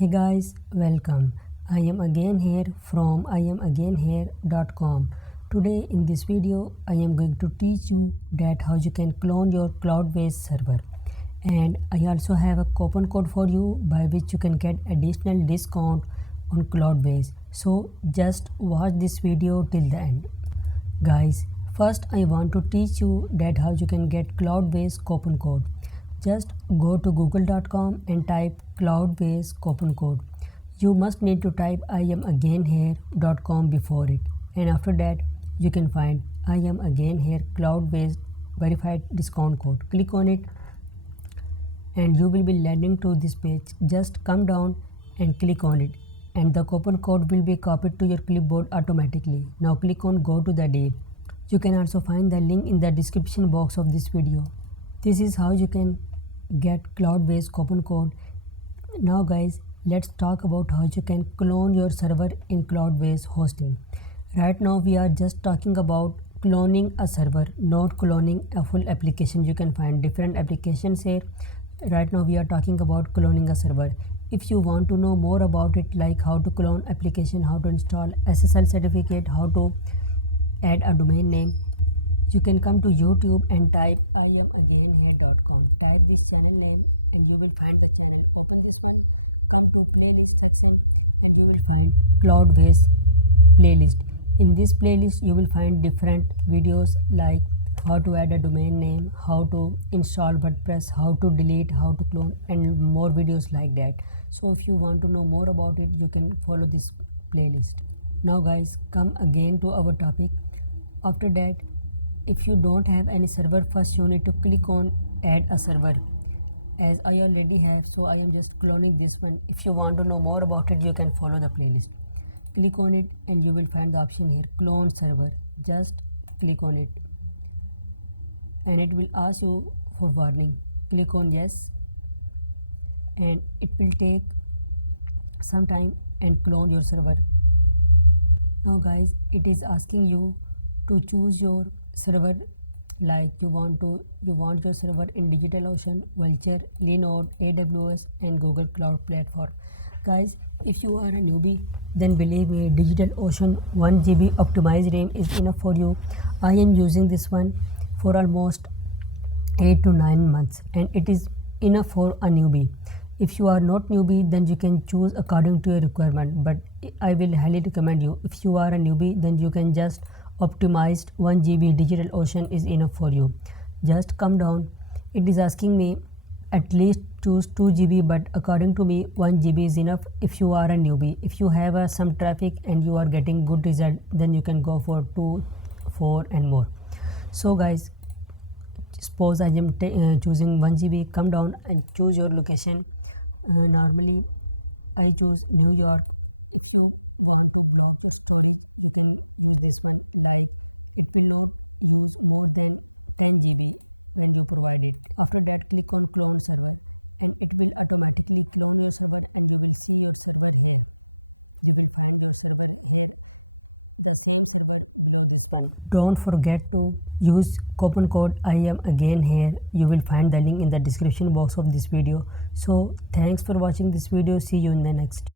Hey guys, welcome. I am again here from Iamagainherecom. Today in this video, I am going to teach you that how you can clone your Cloudways server. And I also have a coupon code for you by which you can get additional discount on Cloudways. So just watch this video till the end. Guys, first I want to teach you that how you can get Cloudways coupon code. Just go to google.com and type Cloudways coupon code. You must need to type Iamagainhere.com before it, and after that you can find Iamagainhere Cloudways verified discount code. Click on it and you will be landing to this page. Just come down and click on it and the coupon code will be copied to your clipboard automatically. Now click on go to the deal. You can also find the link in the description box of this video. This is how you can get Cloudways coupon code. Now guys, let's talk about how you can clone your server in Cloudways hosting. Right now we are just talking about cloning a server, not cloning a full application. You can find different applications here. Right now we are talking about cloning a server. If you want to know more about it, like how to clone application, how to install SSL certificate, how to add a domain name, you can come to YouTube and type Iamagainhere.com. Type this channel name and you will find the channel. Open this one, come to playlist section and you will find Cloudways playlist. In this playlist you will find different videos like how to add a domain name, how to install WordPress, how to delete, how to clone, and more videos like that. So if you want to know more about it, you can follow this playlist. Now guys, come again to our topic. After that, if you don't have any server, first you need to click on add a server. As I already have, so I am just cloning this one. If you want to know more about it, you can follow the playlist. Click on it and you will find the option here, clone server. Just click on it and it will ask you for warning. Click on yes and it will take some time and clone your server. Now guys, it is asking you to choose your server, like you want your server in DigitalOcean, Vultr, Linode, AWS and Google Cloud Platform. Guys, if you are a newbie, then believe me, DigitalOcean 1 GB optimized RAM is enough for you. I am using this one for almost 8 to 9 months and it is enough for a newbie. If you are not newbie, then you can choose according to your requirement, but I will highly recommend you, if you are a newbie, then you can just optimized 1 GB DigitalOcean is enough for you. Just come down. It is asking me at least choose 2 GB, but according to me 1 GB is enough if you are a newbie. If you have some traffic and you are getting good result, then you can go for 2, 4 and more. So guys, suppose I am choosing 1 GB. Come down and choose your location. Normally I choose New York. If you want to block your storage, you can use this one, like it will not use more than 10 GB. If you go back to Cloud server, it will automatically clone your server and will fill your server here. You can find your server in the same server. Don't forget to use coupon code Iamagainhere. You will find the link in the description box of this video. So thanks for watching this video. See you in the next.